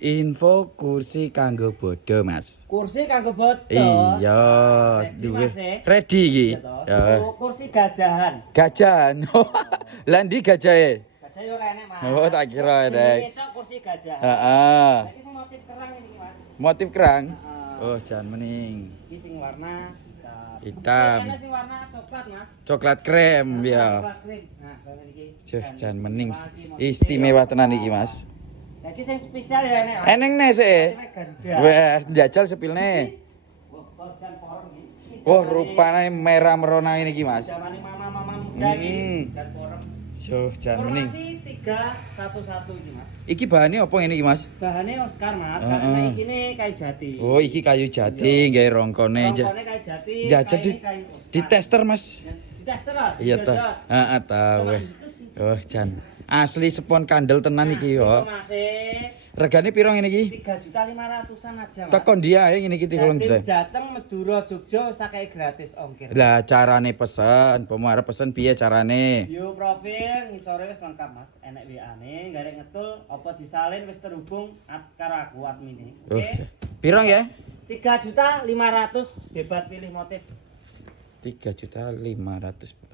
Info kursi kanggo bodo, Mas. Kursi kanggo bodo. Iya, duwe. Ready iki. Ya. Kursi gajahan. Gajahan. Lah ndi gajahe? Gajah yo ora enek, Mas. Oh, tak kira deh. Ini kursi gajahan. Heeh. Iki sing motif kerang ini, Mas. Motif kerang. Heeh. Oh, jan mening. Iki sing warna hitam. Ini sing warna coklat, Mas. Coklat krem ya. Coklat krem. Nah, kalau iki. Jan mening. Istimewa tenan iki, Mas. Iki sing spesial ya enek, Mas. Eneng nih sih. Wah, njajal sepilne. Wah, rupane merah merona ini iki, Mas. Zamane mama-mama muda iki. Jan porem. Yo, jan mening. Formasi 3-1-1 iki, Mas. Iki bahannya apa ini iki, Mas? Bahannya Oscar, Mas. Karena iki ne kayu jati. Oh, iki kayu jati, gawe rongkone aja. Rongkone kayu jati. Jajal di tester, Mas. Di tester lah. Iya ta. Heeh ta weh. Oh, jan. Asli sepon kandel tenan iki yo. Mas. Regane piro ngene iki? 3.500-an aja, Mas. Teko ndi ae ngene iki 3 juta. Jateng, Madura, Jogja wis tak kei gratis ongkir. Lah carane pesen, pomo arep pesen piye carane? Bio profil ngisore wis lengkap, Mas. Enek WA-ne, garek ngetul apa disalin wis terhubung karo aku admin. Oke. Piro ya? 3.500.000 bebas pilih motif. 3.500.000